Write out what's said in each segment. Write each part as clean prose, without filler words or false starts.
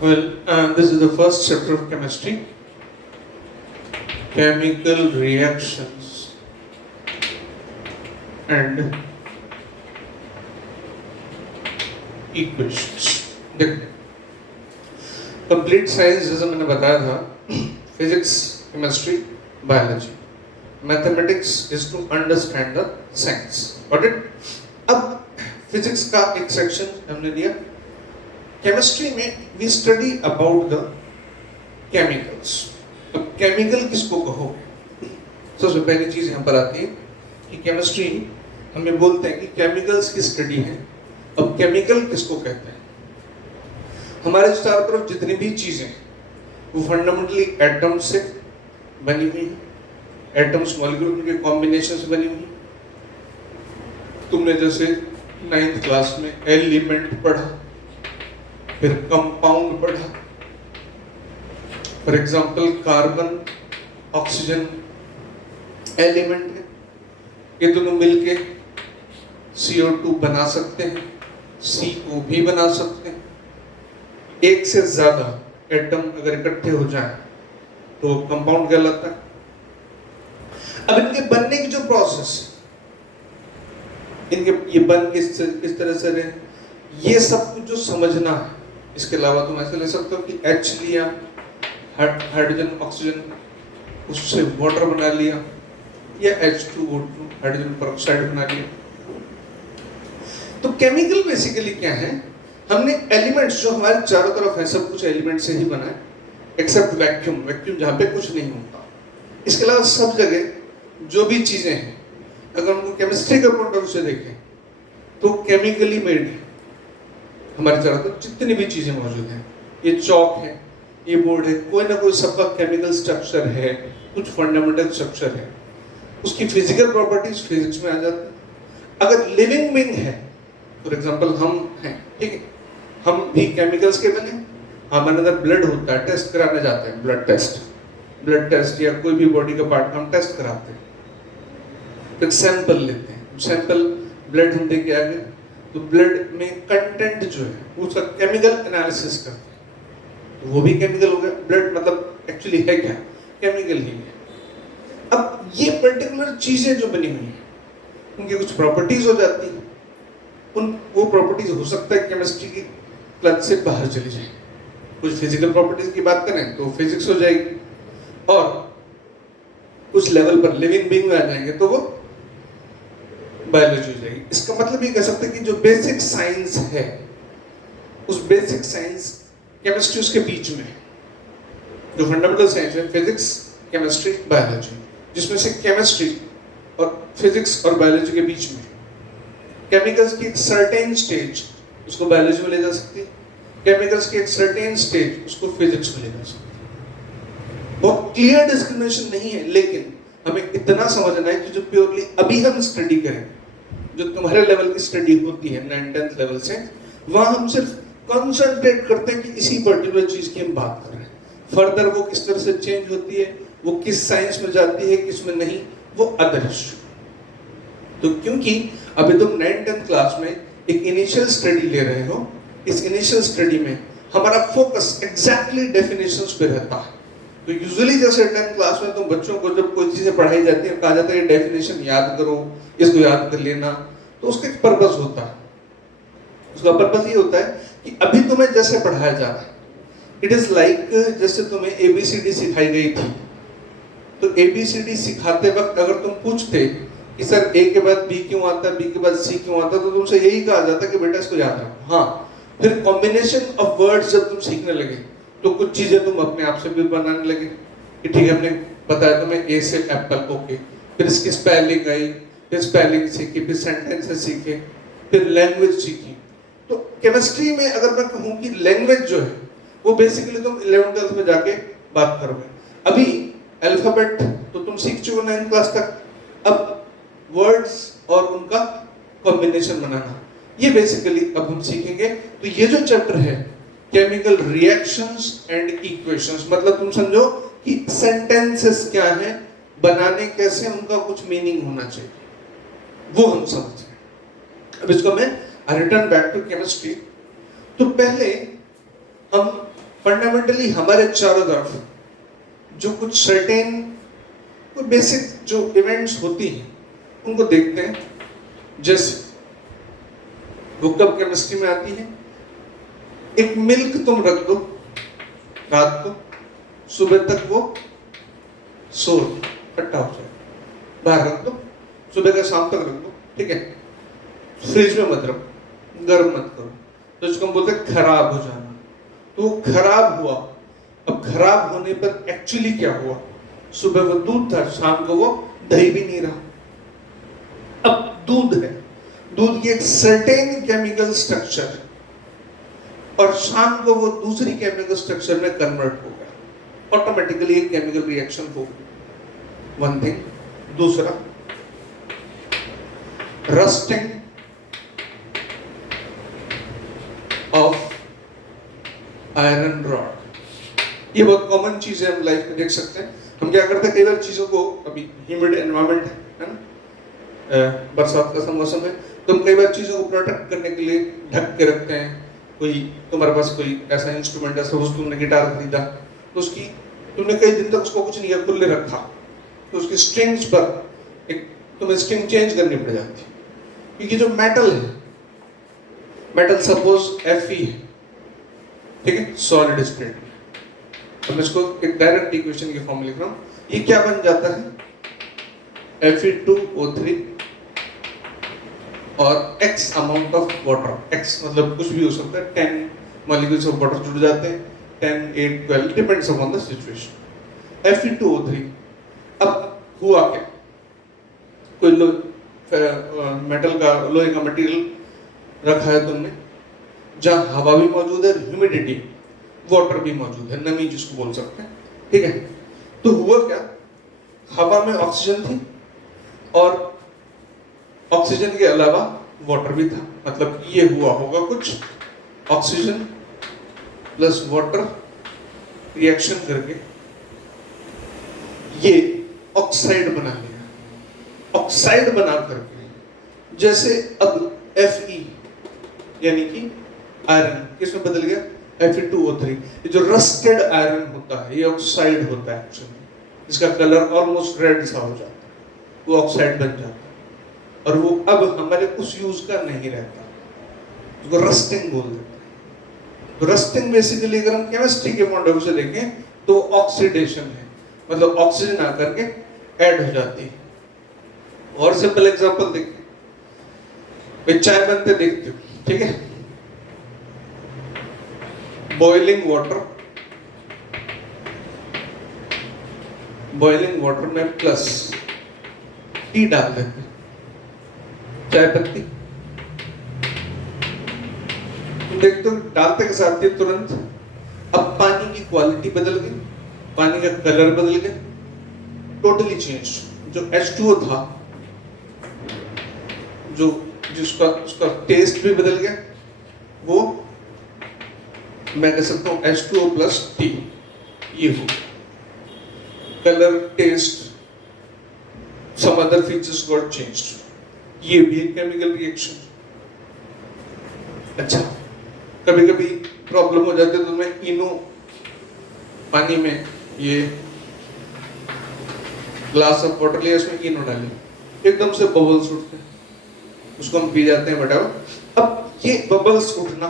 Well, this is the first chapter of chemistry, chemical reactions and equations. देखो, complete science जैसा मैंने बताया था, physics, chemistry, biology, mathematics is to understand the science. Got it? अब physics का एक section हमने लिया. केमिस्ट्री में we study about the chemicals. अब केमिकल किसको कहोगे? सबसे पहली चीज यहाँ पर आती है कि केमिस्ट्री हमें बोलते हैं कि केमिकल्स की स्टडी है. अब केमिकल किसको कहते हैं? हमारे चारों तरफ जितनी भी चीजें वो फंडामेंटली एटम्स से बनी हुई है. एटम्स मॉलिक्यूल के कॉम्बिनेशन से बनी हुई है. तुमने जैसे 9th क्लास में एलिमेंट पढ़ा, फिर कंपाउंड पढ़ा. For example carbon, oxygen element है. ये दोनों मिलके CO2 बना सकते हैं, CO भी बना सकते हैं. एक से ज्यादा एटम अगर इकट्ठे हो जाएं तो कंपाउंड कहलाता है. अब इनके बनने की जो प्रोसेस, इनके ये बन किस तरह से रहे, ये सब कुछ जो समझना है. इसके अलावा तुम ऐसे ले सकते हो कि H लिया, हाइड्रोजन ऑक्सीजन, उससे वाटर बना लिया, या H2O2 हाइड्रोजन पेरोक्साइड बना लिया. तो केमिकल बेसिकली क्या है? हमने एलिमेंट्स जो हमारे चारों तरफ है, सब कुछ एलिमेंट से ही बना है, एक्सेप्ट वैक्यूम. वैक्यूम जहाँ पे कुछ नहीं होता. इसके अलावा सब जगह जो भी चीजें हैं, अगर उनको केमिस्ट्री के पॉइंट ऑफ व्यू से देखें तो केमिकली मेड है. हमारे चारों तरफ जितनी भी चीजें मौजूद हैं, ये चौक है, ये बोर्ड है, कोई ना कोई सबका केमिकल स्ट्रक्चर है, कुछ फंडामेंटल स्ट्रक्चर है. उसकी फिजिकल प्रॉपर्टीज फिजिक्स में आ जाती है. अगर लिविंग बीइंग है, फॉर एग्जांपल हम हैं, ठीक है, हम भी केमिकल्स के बने. हमारे अंदर ब्लड होता है, टेस्ट कराने जाते हैं, ब्लड टेस्ट या कोई भी बॉडी का पार्ट हम टेस्ट कराते हैं. फिर सैंपल लेते हैं, सैंपल ब्लड हम दे के आ गए, तो ब्लड में कंटेंट जो है उसका केमिकल एनालिसिस करते हैं, तो वो भी केमिकल हो गया. ब्लड मतलब एक्चुअली है क्या? केमिकल ही है. अब ये पर्टिकुलर चीजें जो बनी हुई हैं, उनकी कुछ प्रॉपर्टीज हो जाती है. वो प्रॉपर्टीज हो सकता है केमिस्ट्री की क्लब से बाहर चली जाए. कुछ फिजिकल प्रॉपर्टीज की बात करें तो फिजिक्स हो जाएगी, और कुछ लेवल पर लिविंग बीइंग में आ जाएंगे तो वो बायोलॉजी हो जाएगी. इसका मतलब ये कह सकते हैं कि जो बेसिक साइंस है, उस बेसिक साइंस केमिस्ट्री उसके बीच में है. जो फंडामेंटल साइंस है, फिजिक्स, केमिस्ट्री, बायोलॉजी, जिसमें से केमिस्ट्री और फिजिक्स और बायोलॉजी के बीच में केमिकल्स की एक सर्टेन स्टेज उसको बायोलॉजी में ले जा सकती है, केमिकल्स की एक सर्टेन स्टेज उसको फिजिक्स में ले जा सकती है. बहुत क्लियर डिस्क्रिमिनेशन नहीं है, लेकिन हमें इतना समझना है कि जो प्योरली अभी हम स्टडी करें, जो तुम्हारे लेवल की स्टडी होती है 9th-10th लेवल से, वहां हम सिर्फ कॉन्सेंट्रेट करते हैं कि इसी पर्टिकुलर चीज की हम बात कर रहे हैं. फर्दर वो किस तरह से चेंज होती है, वो किस साइंस में जाती है, किस में नहीं, वो अदर इशू. तो क्योंकि अभी तुम 9th-10th क्लास में एक इनिशियल स्टडी ले रहे हो, इस इनिशियल स्टडी में हमारा फोकस एग्जैक्टली डेफिनेशंस पे रहता है. तो यूजुअली जैसे 10th क्लास में तुम बच्चों को जब कोई चीजें पढ़ाई जाती है, कहा जाता है ये डेफिनेशन याद करो, इसको याद कर लेना, तो उसका एक पर्पस होता है. उसका पर्पस ये होता है कि अभी तुम्हें जैसे पढ़ाया जा रहा है, इट इज लाइक जैसे तुम्हें ABCD सिखाई गई थी. तो ABCD सिखाते वक्त अगर तुम पूछते कि सर A के बाद B क्यों आता है, B के बाद C क्यों आता है, तो तुमसे यही कहा जाता कि बेटा इसको याद रखो. हाँ, फिर कॉम्बिनेशन ऑफ वर्ड्स जब तुम सीखने लगे तो कुछ चीजें तुम अपने आप से भी बनाने लगे कि ठीक है, हमने बताया तुम्हें A से एप्पल, ओके, फिर इसकी स्पेलिंग आई, फिर स्पेलिंग सीखी, फिर सेंटेंसेस सीखे, फिर लैंग्वेज सीखी. तो केमिस्ट्री में अगर मैं कहूँ कि लैंग्वेज जो है वो बेसिकली तुम 11th-12th में जाके बात करोगे. अभी अल्फाबेट तो तुम सीख चुके 9th क्लास तक. अब वर्ड्स और उनका कॉम्बिनेशन बनाना, ये बेसिकली अब हम सीखेंगे. तो ये जो चैप्टर है, केमिकल रिएक्शंस एंड इक्वेशंस, मतलब तुम समझो कि सेंटेंसेस क्या है, बनाने कैसे, उनका कुछ मीनिंग होना चाहिए, वो हम समझ रहे हैं. अब इसको मैं रिटर्न बैक टू केमिस्ट्री. तो पहले हम फंडामेंटली हमारे चारों तरफ जो कुछ सर्टेन कोई बेसिक जो इवेंट्स होती हैं उनको देखते हैं। जैसे वो कब केमिस्ट्री में आती है, एक मिल्क तुम रख दो रात को, सुबह तक वो सोल खट्टा हो जाए, बाहर रख दो, सुबह का शाम तक रख दो, ठीक है, फ्रिज में मत रखो, गर्म मत करो, तो इसको हम बोलते हैं खराब हो जाना। तो वो खराब हुआ। अब खराब होने पर एक्चुअली क्या हुआ, सुबह वो दूध था, शाम को वो दही भी नहीं रहा। अब दूध है, दूध की एक सर्टेन केमिकल स्ट्रक्चर, और शाम को वो दूसरी केमिकल स्ट्रक्चर में कन्वर्ट हो गया, ऑटोमेटिकली एक केमिकल रिएक्शन हो गई। One thing. दूसरा, रस्टिंग ऑफ आयरन रॉड। ये बहुत कॉमन चीज है, हम लाइफ में देख सकते हैं। हम क्या करते हैं, कई बार चीजों को, अभी ह्यूमिड एनवायरनमेंट है ना, बरसात का मौसम है, तो हम कई बार चीजों को प्रोटेक्ट करने के लिए ढक के रखते हैं। कोई तुम्हारे पास कोई ऐसा इंस्ट्रूमेंट है, सपोज तुमने गिटार खरीदा, तो उसकी तुमने कई दिन तक उसको कुछ नहीं किया, खुले रखा, तो उसकी स्ट्रिंग्स पर एक तुम्हें स्ट्रिंग चेंज करनी पड़ जाती है, क्योंकि जो मेटल है, मेटल सपोज Fe है, ठीक है, सॉलिड स्टेट में। अब मैं इसको एक डायरेक्ट इक्वेशन की फॉर्म लिख रहा हूं। ये क्या बन जाता है, Fe2O3 और X amount of water, X मतलब कुछ भी हो सकता है, 10 मॉलिक्यूल्स ऑफ वाटर जुड़ जाते हैं, 10, 8, 12 depends upon the situation. Fe2O3। अब हुआ क्या, कोई मेटल का, लोहे का मटेरियल रखा है तुमने, जहां हवा भी मौजूद है, ह्यूमिडिटी, वाटर भी मौजूद है, नमी जिसको बोल सकते हैं, ठीक है। तो हुआ क्या, हवा में ऑक्सीजन थी और ऑक्सीजन के अलावा वाटर भी था। मतलब ये हुआ होगा कुछ, ऑक्सीजन प्लस वाटर रिएक्शन करके ये ऑक्साइड बना लिया। ऑक्साइड बना करके जैसे अब Fe यानी कि आयरन किसमें बदल गया, Fe2O3। ये जो रस्टेड आयरन होता है, ये ऑक्साइड होता है एक्चुअली, इसका कलर ऑलमोस्ट रेड सा हो जाता है, वो ऑक्साइड बन जाता है, और वो अब हमारे उस यूज का नहीं रहता, उसको रस्टिंग बोल देते हैं। तो रस्टिंग बेसिकली अगर हम केमिस्ट्री के पॉइंट ऑफ व्यू से देखें तो ऑक्सीडेशन है, मतलब ऑक्सीजन आकर के ऐड हो जाती है। और सिंपल एग्जांपल देखिए, भाई चाय बनते देखते हो, ठीक है, बॉइलिंग वाटर में प्लस टी डाल देते, चाय पत्ती देखते हो, डालते के साथ ही तुरंत अब पानी की क्वालिटी बदल गई, पानी का कलर बदल गया, टोटली चेंज। जो H2O था, जो जिसका उसका टेस्ट भी बदल गया, वो मैं कह सकता हूं H2O प्लस T, ये हो colour, taste, some other features got changed. ये भी एक केमिकल रिएक्शन। अच्छा, कभी कभी प्रॉब्लम हो जाती है, तो मैं इनो पानी में, ये ग्लास ऑफ वाटर लिया, इसमें इनो डाली, एकदम से बबल्स उठते हैं, उसको हम पी जाते हैं बटाओ। अब ये बबल्स उठना,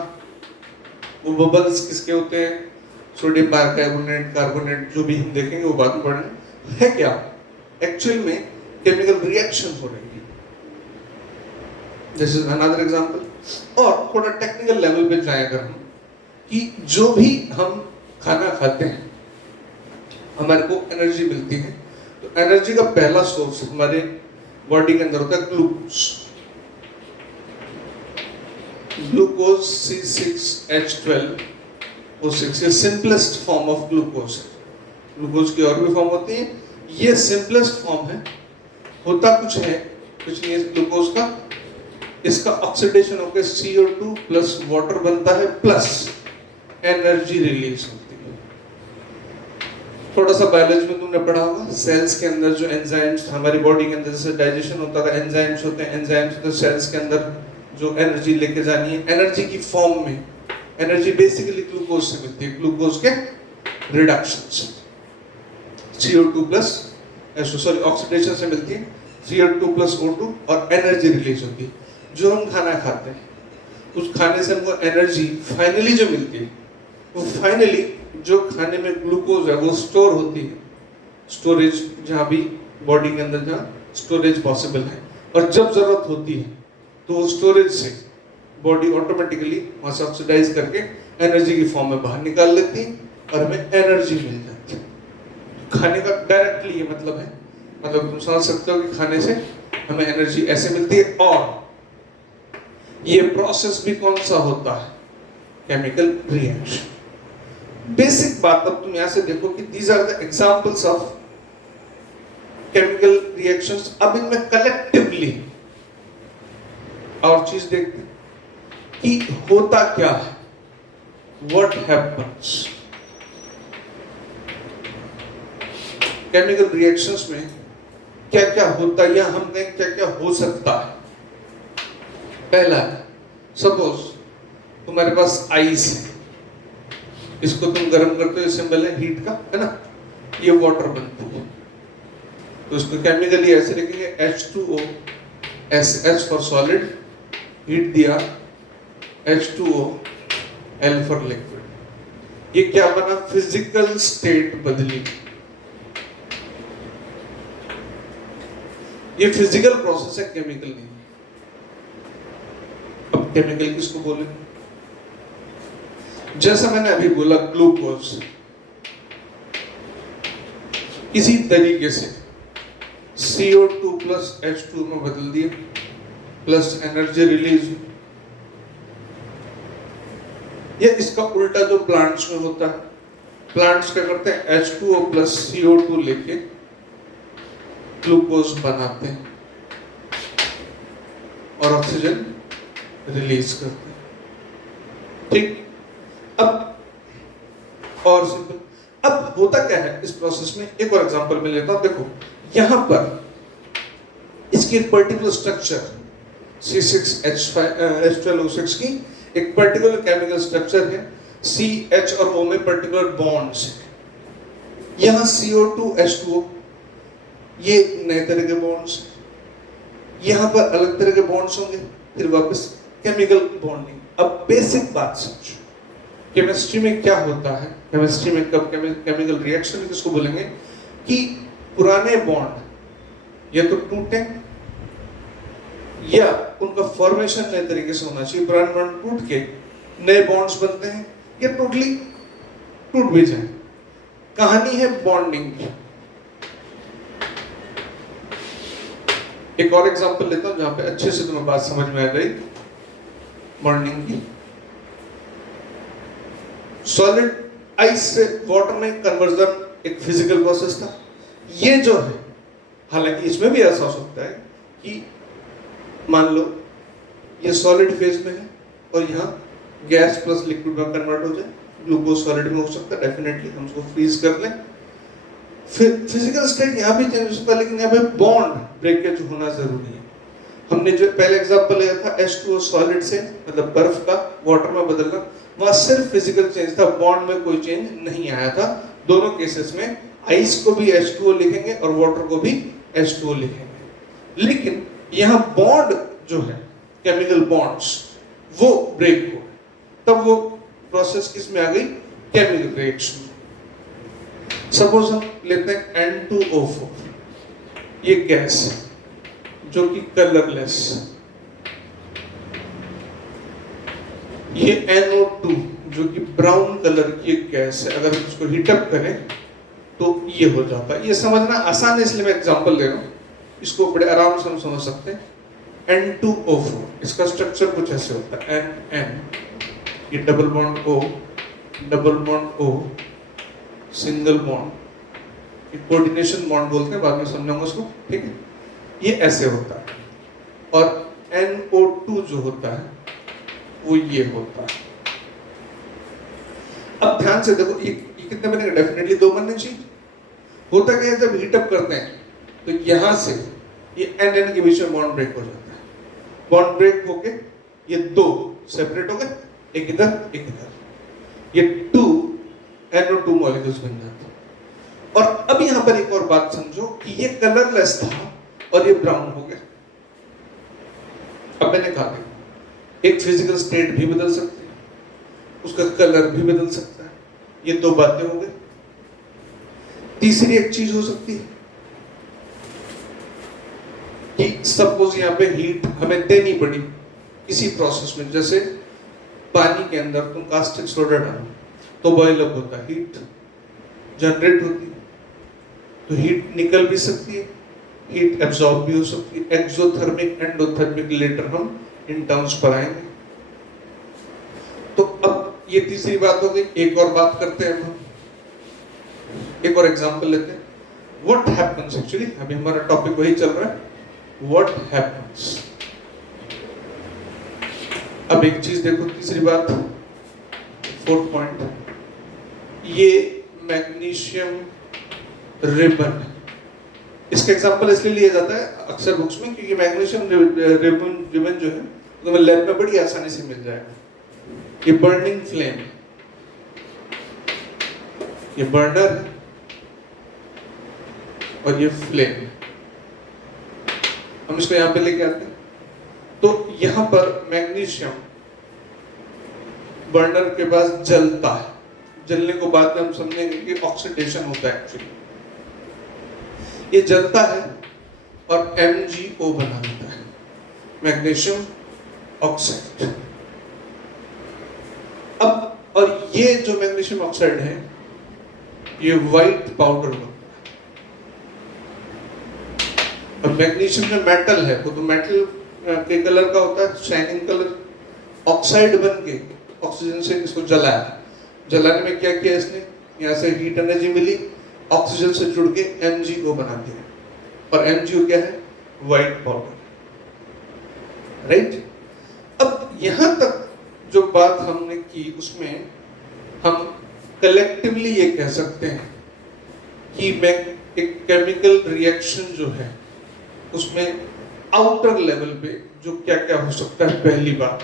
वो बबल्स किसके होते हैं, सोडियम बाइकार्बोनेट, कार्बोनेट, जो भी हम देखेंगे वो बाद में पढ़ेंगे, है क्या, एक्चुअल में केमिकल रिएक्शन हो रही है। This is another example. और थोड़ा टेक्निकल लेवल पे जाए अगर हम, कि जो भी हम खाना खाते हैं हमारे को एनर्जी मिलती है, तो एनर्जी का पहला सोर्स हमारे बॉडी के अंदर होता है ग्लूकोज। ग्लूकोज C6H12O6, ये सिंपलेस्ट फॉर्म ऑफ ग्लूकोज है। ग्लूकोज की और भी फॉर्म होती है, ये सिंपलेस्ट फॉर्म है। होता कुछ है, कुछ नहीं है ग्लूकोज का, इसका ऑक्सीडेशन होकर CO2 प्लस वाटर बनता है, प्लस एनर्जी रिलीज होती है। थोड़ा सा बायोलॉजी में तुमने पढ़ा होगा, सेल्स के अंदर जो एंजाइम्स हमारी बॉडी के अंदर जैसे डाइजेशन होता था, एंजाइम्स होते हैं, एंजाइम्स होते हैं सेल्स के अंदर जो एनर्जी लेके जानी है, एनर्जी की फॉर्म में एनर्जी बेसिकली ग्लूकोज से मिलती है, ग्लूकोज के रिडक्शन से, CO2 प्लस ऑक्सीडेशन से मिलती है, CO2 प्लस O2 और एनर्जी रिलीज होती है। जो हम खाना खाते हैं उस खाने से हमको एनर्जी फाइनली जो मिलती है, वो फाइनली जो खाने में ग्लूकोज है वो स्टोर होती है, स्टोरेज जहाँ भी बॉडी के अंदर जहाँ स्टोरेज पॉसिबल है, और जब जरूरत होती है तो वो स्टोरेज से बॉडी ऑटोमेटिकली वहाँ से ऑक्सीडाइज करके एनर्जी की फॉर्म में बाहर निकाल लेती है और हमें एनर्जी मिल जाती है। खाने का डायरेक्टली ये मतलब है, मतलब तुम समझ सकते हो कि खाने से हमें एनर्जी ऐसे मिलती है। और ये प्रोसेस भी कौन सा होता है, केमिकल रिएक्शन। बेसिक बात अब तुम यहां से देखो कि these are the examples of chemical reactions. अब इनमें कलेक्टिवली और चीज देखते कि होता क्या है, व्हाट हैपेंस। केमिकल रिएक्शंस में क्या क्या होता है या हम कहें क्या क्या हो सकता है। पहला, सपोज तुम्हारे पास आइस है, इसको तुम गर्म करते हो, सिंबल है हीट का, है ना, ये वाटर बनती है, तो इसको केमिकली ऐसे लिखेंगे H2O, H for solid, heat दिया H2O, L फॉर लिक्विड। ये क्या बना, फिजिकल स्टेट बदली। ये फिजिकल प्रोसेस है, केमिकल नहीं। अब केमिकल किसको बोले, जैसा मैंने अभी बोला ग्लूकोज इसी तरीके से CO2 प्लस H2 में बदल दिए, प्लस एनर्जी रिलीज हुई। या इसका उल्टा जो प्लांट्स में होता है, प्लांट्स क्या करते हैं, H2O प्लस CO2 लेके ग्लूकोज बनाते हैं और ऑक्सीजन रिलीज करते हैं। ठीक, अब और सिंपल। अब होता क्या है इस प्रोसेस में, एक और एग्जांपल मैं लेता हूं। देखो यहां पर इसकी एक पर्टिकुलर स्ट्रक्चर C6H12O6 की एक पर्टिकुलर केमिकल स्ट्रक्चर है, CH और O में पर्टिकुलर बॉन्ड्स है। यहां CO2 H2O ये नए तरह के बॉन्ड्स, यहां पर अलग तरह के बॉन्ड्स होंगे, फिर वापस केमिकल बॉन्डिंग। अब बेसिक बात समझो, केमिस्ट्री में क्या होता है, केमिस्ट्री में कब केमिकल रिएक्शन किसको बोलेंगे कि पुराने बॉन्ड या तो टूटे या उनका फॉर्मेशन नए तरीके से होना चाहिए। पुराने बॉन्ड टूट के नए बॉन्ड्स बनते हैं या टोटली टूट भी जाए। कहानी है बॉन्डिंग की। एक और एग्जांपल लेता हूं जहां पे अच्छे से तुम्हें बात समझ में आ गई बॉन्डिंग की। सॉलिड आइस से वाटर में कन्वर्जन एक फिजिकल प्रोसेस था। ये जो है, हालांकि इसमें भी ऐसा हो सकता है कि मान लो ये सॉलिड फेज में है और यहाँ गैस प्लस लिक्विड में कन्वर्ट हो जाए, ग्लूकोज सॉलिड में हो सकता है, डेफिनेटली हम उसको फ्रीज कर लें। फिजिकल स्टेट यहाँ भी चेंज हो सकता है, लेकिन यहाँ पे बॉन्ड ब्रेकेज होना जरूरी है। हमने जो पहले एग्जांपल लिया था H2O सॉलिड से, मतलब बर्फ का वाटर में बदलना, वहां सिर्फ फिजिकल चेंज था, बॉन्ड में कोई चेंज नहीं आया था। दोनों केसेस में आइस को भी H2O लिखेंगे और वाटर को भी H2O लिखेंगे, लेकिन यहाँ बॉन्ड जो है केमिकल बॉन्ड्स वो ब्रेक हो, तब वो प्रोसेस किस में आ गई, केमिकल रिएक्शन। सपोज हम लेते हैं N2O4, ये गैस है जो कि कलरलेस, ये NO2 जो कि ब्राउन कलर की एक गैस है। अगर इसको हीटअप करें तो ये हो जाता है। ये समझना आसान है इसलिए मैं एग्जांपल दे रहा हूँ, इसको बड़े आराम से हम समझ सकते हैं। N2O4 इसका स्ट्रक्चर कुछ ऐसे होता है, N ये double bond O, double bond O, single bond, coordination bond बोलते हैं, बाद में समझाऊंगा उसको, ठीक है। ये ऐसे होता है और NO2 जो होता है वो ये होता है। अब ध्यान से देखो, ये कितने बनेंगे, डेफिनेटली 2 बनने चाहिए। होता क्या है, जब हीटअप करते हैं तो यहां से ये N N के बीच में बॉन्ड ब्रेक हो जाता है। बॉन्ड ब्रेक होके ये 2 सेपरेट हो गए, एक इधर एक इधर, ये 2 NO2 मॉलिक्यूल्स बन जाते हैं। और अब यहां पर एक और बात समझो कि ये कलरलेस था और ये ब्राउन हो गया। अब मैंने कहा देखो, एक फिजिकल स्टेट भी बदल सकती है, उसका कलर भी बदल सकता है, ये 2 बातें हो गई। तीसरी एक चीज हो सकती है कि सपोज यहां पे हीट हमें देनी पड़ी किसी प्रोसेस में, जैसे पानी के अंदर तुम कास्टिक सोडा डालो तो बॉयल अप होता है, हीट जनरेट होती है, तो हीट निकल भी सकती है, हीट एब्जॉर्ब भी हो सकती है, एक्सोथर्मिक एंडोथर्मिक, लेटर हम इन टर्म्स पर आएंगे। तो अब ये तीसरी बात हो गई। एक और बात करते हैं हम, एक और एग्जांपल लेते हैं। व्हाट हैपेंस, एक्चुअली अभी हमारा टॉपिक वही चल रहा है, व्हाट हैपेंस। अब एक चीज देखो, तीसरी बात, 4th पॉइंट, ये मैग्नीशियम रिबन है। इसका एग्जांपल इसलिए लिया जाता है अक्सर बुक्स में क्योंकि मैग्नीशियम रिबन जो है तो मैं लैब में बड़ी आसानी से मिल जाएगा। ये बर्निंग फ्लेम है, ये बर्नर है और ये फ्लेम है। हम इसको यहां पे लेके आते हैं, तो यहां पर मैग्नीशियम बर्नर के पास जलता है, जलने को बाद में हम समझेंगे कि ऑक्सीडेशन होता है एक्चुअली। ये जलता है और MgO बना देता है, मैग्नीशियम ऑक्साइड। अब और ये जो मैग्नीशियम ऑक्साइड है ये व्हाइट पाउडर बनता है। अब मैग्नीशियम में मेटल है, वो तो मेटल के कलर का होता है, शाइनिंग कलर। ऑक्साइड बन के ऑक्सीजन से इसको जलाया, जलाने में क्या किया इसने, यहाँ से हीट एनर्जी मिली, ऑक्सीजन से जुड़ के MgO बना दिया, और MgO क्या है, व्हाइट पाउडर, राइट। अब यहां तक जो बात हमने की उसमें हम कलेक्टिवली ये कह सकते हैं कि एक केमिकल रिएक्शन जो है उसमें आउटर लेवल पे जो क्या क्या हो सकता है। पहली बात,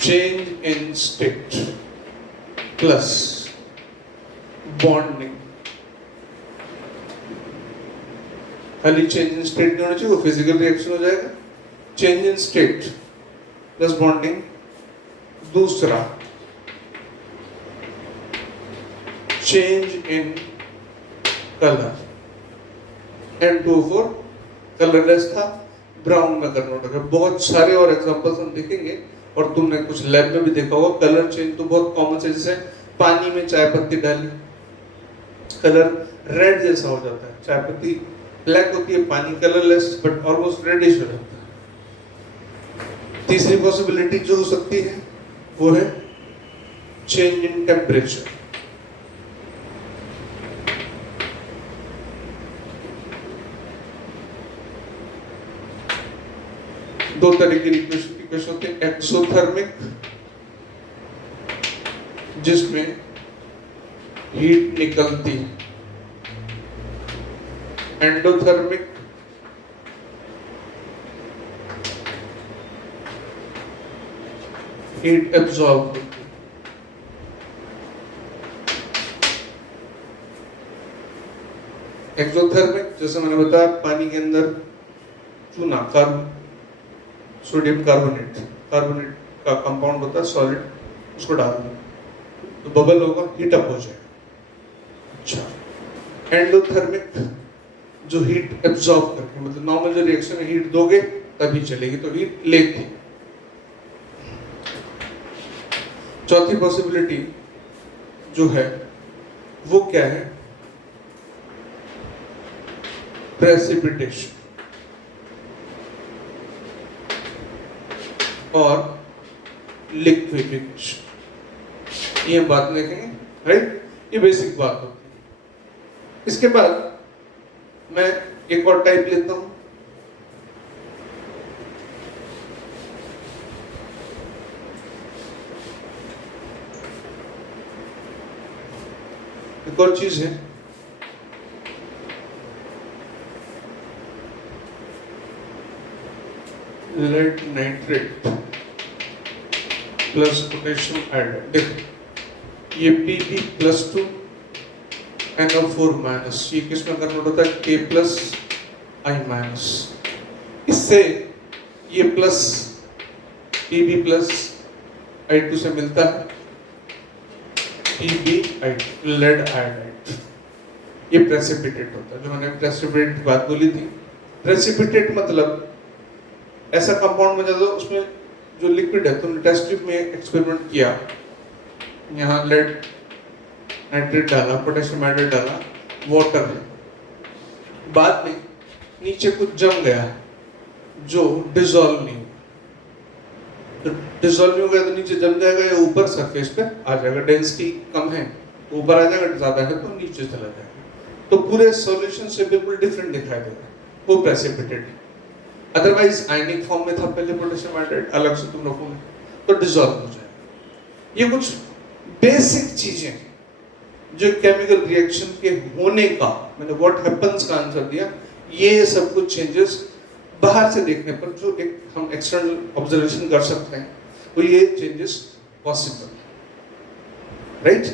change in state plus bonding. खाली चेंज इन स्टेट नहीं होना चाहिए, वो फिजिकल रिएक्शन हो जाएगा। Change in state plus bonding. दूसरा, change in colour. N2O4 colourless था, ब्राउन में कन्वर्ट हो गया। बहुत सारे और एग्जांपल्स हम देखेंगे और तुमने कुछ लैब में भी देखा होगा। कलर चेंज तो बहुत कॉमन है, जैसे पानी में चाय पत्ती डाली, कलर रेड जैसा हो जाता है। चाय पत्ती ब्लैक होती है, पानी कलरलेस बट ऑलमोस्ट रेडिश हो जाता है। तीसरी पॉसिबिलिटी जो हो सकती है वो है चेंज इन टेम्परेचर। दो तरह की इक्वेशन होती है, एक्सोथर्मिक जिसमें हीट निकलती है, एंडोथर्मिक हीट एब्जॉर्ब होती है। एक्सोथर्मिक जैसे मैंने बताया, पानी के अंदर चूना, सोडियम कार्बोनेट का कंपाउंड होता है सॉलिड, उसको डाल दो तो बबल होगा, हीट अप हो जाएगा। अच्छा, एंडोथर्मिक जो हीट एब्जॉर्ब करके, मतलब नॉर्मल जो रिएक्शन में हीट दोगे तभी चलेगी, तो हीट लेती। चौथी पॉसिबिलिटी जो है वो क्या है, प्रेसिपिटेशन और लिक्विफिकेशन। ये बात देखेंगे, राइट। ये बेसिक बात होती है। इसके बाद मैं एक और टाइप लेता हूं, एक और चीज है, lead nitrate. Plus potassium iodide. देखो ये Pb प्लस 2 NO4 माइनस, ये किस में कन्वर्ट होता है K प्लस I माइनस। इससे ये प्लस Pb प्लस I2 से मिलता है PbI2 लेड आयोडाइड। ये प्रेसिपिटेट होता है। जो मैंने प्रेसिपिटेट की बात बोली थी, प्रेसिपिटेट मतलब ऐसा कंपाउंड बन जाता है उसमें जो लिक्विड है, तुमने टेस्ट ट्यूब में एक्सपेरिमेंट किया, यहाँ लेड नाइट्रेट डाला, पोटेशियम आयोडाइड डाला, वाटर है, बाद में नीचे कुछ जम गया जो डिसॉल्व नहीं हुआ, तो डिसॉल्व नहीं हो गया तो नीचे जम जाएगा या ऊपर सरफेस पे आ जाएगा। डेंसिटी कम है ऊपर आ जाएगा, ज्यादा है तो नीचे चला जाएगा, तो पूरे सॉल्यूशन से बिल्कुल डिफरेंट दिखाई देगा, वो प्रेसिपिटेट है। अदरवाइज आयनिक फॉर्म में था पहले पोटेशियम आयोडाइड, अलग से तुम रखोगे तो डिसॉल्व हो जाएगा। ये कुछ बेसिक चीजें जो केमिकल रिएक्शन के होने का, मैंने व्हाट हैपेंस का आंसर दिया, ये सब कुछ चेंजेस बाहर से देखने पर जो एक हम एक्सटर्नल ऑब्जर्वेशन कर सकते हैं, तो ये चेंजेस पॉसिबल, राइट।